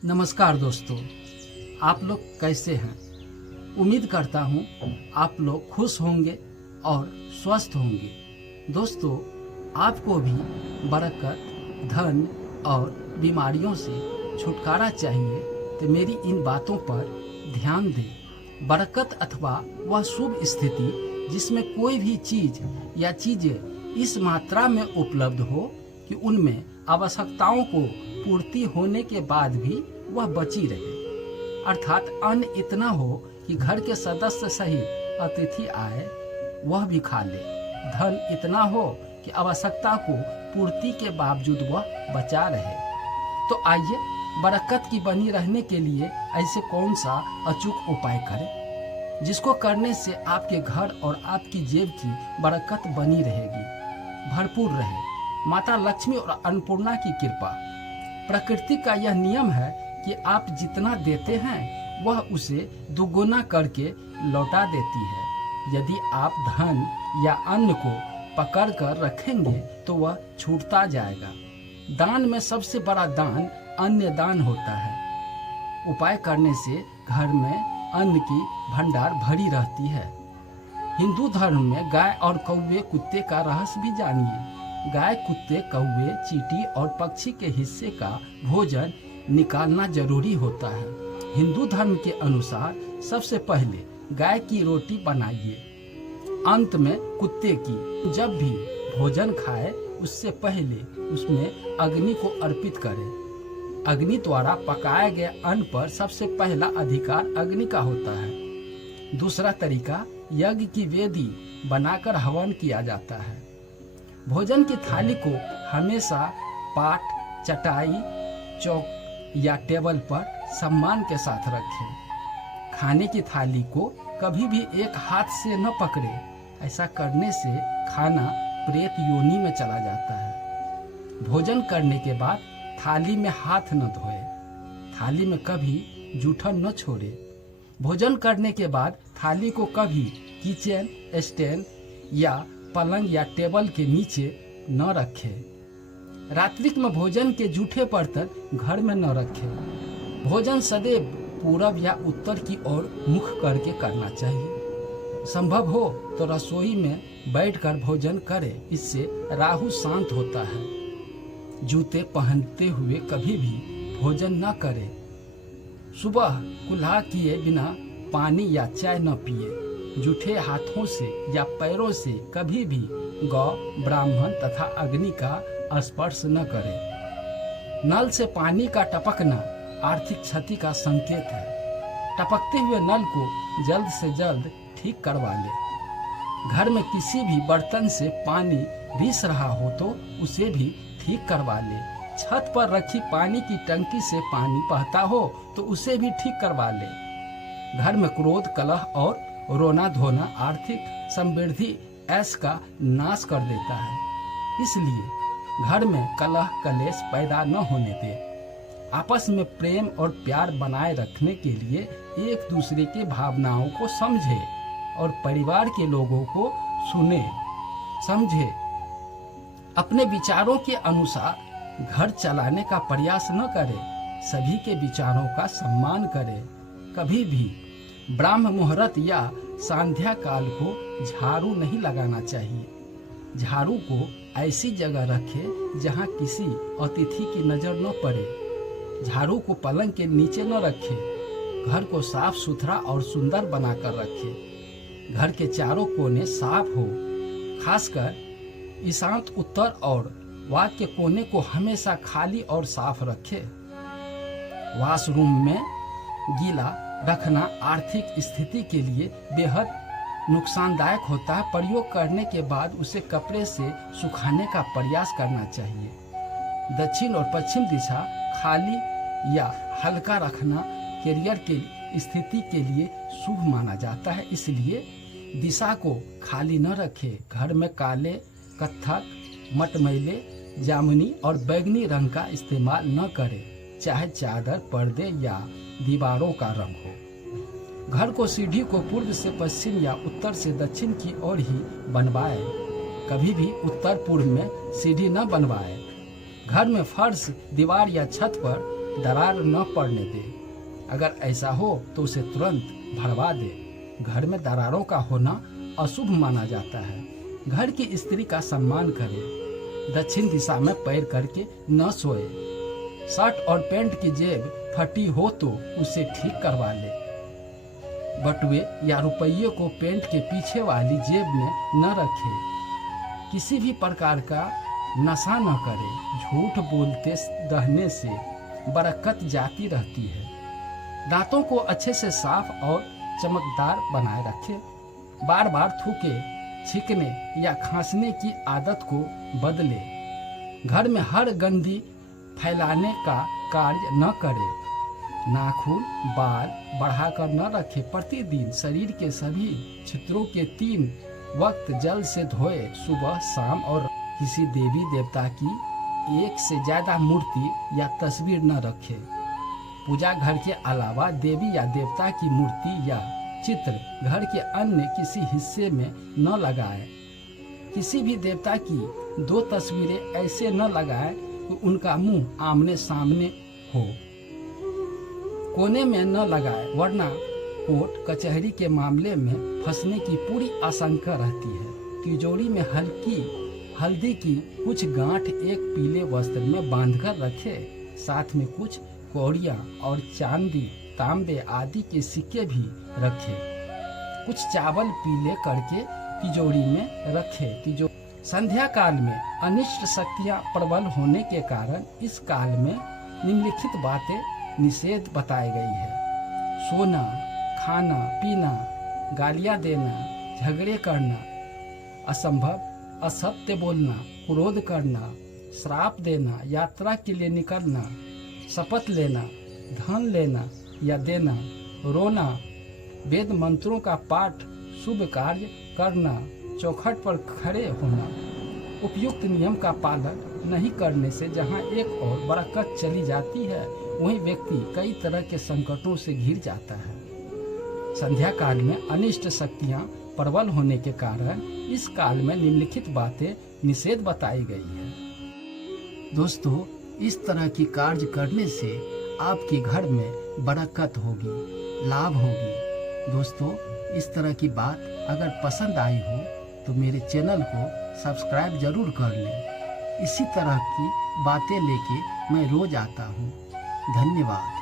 नमस्कार दोस्तों, आप लोग कैसे हैं? उम्मीद करता हूँ आप लोग खुश होंगे और स्वस्थ होंगे। दोस्तों, आपको भी बरकत, धन और बीमारियों से छुटकारा चाहिए तो मेरी इन बातों पर ध्यान दें। बरकत अथवा वह शुभ स्थिति जिसमें कोई भी चीज या चीजें इस मात्रा में उपलब्ध हो कि उनमें आवश्यकताओं को पूर्ति होने के बाद भी वह बची रहे, अर्थात अन्न इतना हो कि घर के सदस्य सहित अतिथि आए वह भी खा ले, धन इतना हो कि आवश्यकता को पूर्ति के बावजूद वह बचा रहे। तो आइए बरकत की बनी रहने के लिए ऐसे कौन सा अचूक उपाय करें जिसको करने से आपके घर और आपकी जेब की बरकत बनी रहेगी, भरपूर रहे। माता लक्ष्मी और अन्नपूर्णा की कृपा। प्रकृति का यह नियम है कि आप जितना देते हैं वह उसे दुगुना करके लौटा देती है। यदि आप धन या अन्न को पकड़ कर रखेंगे तो वह छूटता जाएगा। दान में सबसे बड़ा दान अन्न दान होता है। उपाय करने से घर में अन्न की भंडार भरी रहती है। हिंदू धर्म में गाय और कौवे कुत्ते का रहस्य भी जानिए। गाय, कुत्ते, कौवे, चींटी और पक्षी के हिस्से का भोजन निकालना जरूरी होता है। हिंदू धर्म के अनुसार सबसे पहले गाय की रोटी बनाइए, अंत में कुत्ते की। जब भी भोजन खाए उससे पहले उसमें अग्नि को अर्पित करें। अग्नि द्वारा पकाए गए अन्न पर सबसे पहला अधिकार अग्नि का होता है। दूसरा तरीका, यज्ञ की वेदी बनाकर हवन किया जाता है। भोजन की थाली को हमेशा पाट, चटाई, चौक या टेबल पर सम्मान के साथ रखें। खाने की थाली को कभी भी एक हाथ से न पकड़े। ऐसा करने से खाना प्रेत योनि में चला जाता है। भोजन करने के बाद थाली में हाथ न धोए। थाली में कभी जूठन न छोड़े। भोजन करने के बाद थाली को कभी किचन स्टैंड या पलंग या टेबल के नीचे न रखें। रात्रि में भोजन के जूठे बर्तन घर में न रखें। भोजन सदैव पूरब या उत्तर की ओर मुख करके करना चाहिए। संभव हो तो रसोई में बैठकर भोजन करें, इससे राहु शांत होता है। जूते पहनते हुए कभी भी भोजन न करें। सुबह कुल्हा किए बिना पानी या चाय न पिए। जूठे हाथों से या पैरों से कभी भी गौ, ब्राह्मण तथा अग्नि का स्पर्श न करें। नल से पानी का टपकना आर्थिक क्षति का संकेत है। टपकते हुए नल को जल्द से जल्द ठीक करवा ले। घर में किसी भी बर्तन से पानी रिस रहा हो तो उसे भी ठीक करवा ले। छत पर रखी पानी की टंकी से पानी बहता हो तो उसे भी ठीक करवा ले। घर में क्रोध, कलह और रोना धोना आर्थिक समृद्धि ऐश का नाश कर देता है। इसलिए घर में कलह कलेश पैदा न होने दे। आपस में प्रेम और प्यार बनाए रखने के लिए एक दूसरे की भावनाओं को समझे और परिवार के लोगों को सुने समझे। अपने विचारों के अनुसार घर चलाने का प्रयास न करे। सभी के विचारों का सम्मान करे। कभी भी ब्राह्म मुहूर्त या संध्या काल को झाड़ू नहीं लगाना चाहिए। झाड़ू को ऐसी जगह रखें जहां किसी अतिथि की नजर न पड़े। झाड़ू को पलंग के नीचे न रखें। घर को साफ सुथरा और सुंदर बनाकर रखें। घर के चारों कोने साफ हो, खासकर ईशान, उत्तर और वाक के कोने को हमेशा खाली और साफ रखें। वॉशरूम में गीला रखना आर्थिक स्थिति के लिए बेहद नुकसानदायक होता है। प्रयोग करने के बाद उसे कपड़े से सुखाने का प्रयास करना चाहिए। दक्षिण और पश्चिम दिशा खाली या हल्का रखना कैरियर की स्थिति के लिए शुभ माना जाता है, इसलिए दिशा को खाली न रखें। घर में काले, कत्थक, मटमैले, जामुनी और बैंगनी रंग का इस्तेमाल न करें, चाहे चादर, पर्दे या दीवारों का रंग हो। घर को सीढ़ी को पूर्व से पश्चिम या उत्तर से दक्षिण की ओर ही बनवाए। कभी भी उत्तर पूर्व में सीढ़ी न बनवाए। घर में फर्श, दीवार या छत पर दरार न पड़ने दे। अगर ऐसा हो तो उसे तुरंत भरवा दे। घर में दरारों का होना अशुभ माना जाता है। घर की स्त्री का सम्मान करे। दक्षिण दिशा में पैर करके न सोए। शर्ट और पैंट की जेब फटी हो तो उसे ठीक करवा ले। बटुए या रुपये को पैंट के पीछे वाली जेब में न रखे। किसी भी प्रकार का नशा न करे। झूठ बोलते रहने से बरकत जाती रहती है। दांतों को अच्छे से साफ और चमकदार बनाए रखे। बार बार थूके, छींकने या खांसने की आदत को बदले। घर में हर गंदगी फैलाने का कार्य न करे। नाखून बाल बढ़ाकर न रखे। प्रतिदिन शरीर के सभी छिद्रों के 3 वक्त जल से धोए। सुबह शाम। और किसी देवी देवता की 1 से ज्यादा मूर्ति या तस्वीर न रखे। पूजा घर के अलावा देवी या देवता की मूर्ति या चित्र घर के अन्य किसी हिस्से में न लगाए। किसी भी देवता की 2 तस्वीरें ऐसे न लगाए कि उनका मुंह आमने सामने हो। कोने में न लगाए, वरना कोर्ट कचहरी के मामले में फंसने की पूरी आशंका रहती है। तिजोरी में हल्दी की कुछ गांठ एक पीले वस्त्र में बांधकर रखे। साथ में कुछ कौड़ियां और चांदी, तांबे आदि के सिक्के भी रखे। कुछ चावल पीले करके तिजोरी में रखे। संध्या काल में अनिष्ट शक्तियां प्रबल होने के कारण इस काल में निम्नलिखित बातें निषेध बताई गई है। सोना, खाना पीना, गालियां देना, झगड़े करना, असंभव असत्य बोलना, क्रोध करना, श्राप देना, यात्रा के लिए निकलना, शपथ लेना, धन लेना या देना, रोना, वेद मंत्रों का पाठ, शुभ कार्य करना, चौखट पर खड़े होना। उपयुक्त नियम का पालन नहीं करने से जहां एक और बरकत चली जाती है, वहीं व्यक्ति कई तरह के संकटों से घिर जाता है। संध्या काल में अनिष्ट शक्तियां प्रबल होने के कारण इस काल में निम्नलिखित बातें निषेध बताई गई है। दोस्तों, इस तरह की कार्य करने से आपके घर में बरकत होगी, लाभ होगी। दोस्तों, इस तरह की बात अगर पसंद आई हो तो मेरे चैनल को सब्सक्राइब जरूर कर लें। इसी तरह की बातें लेके मैं रोज आता हूँ। धन्यवाद।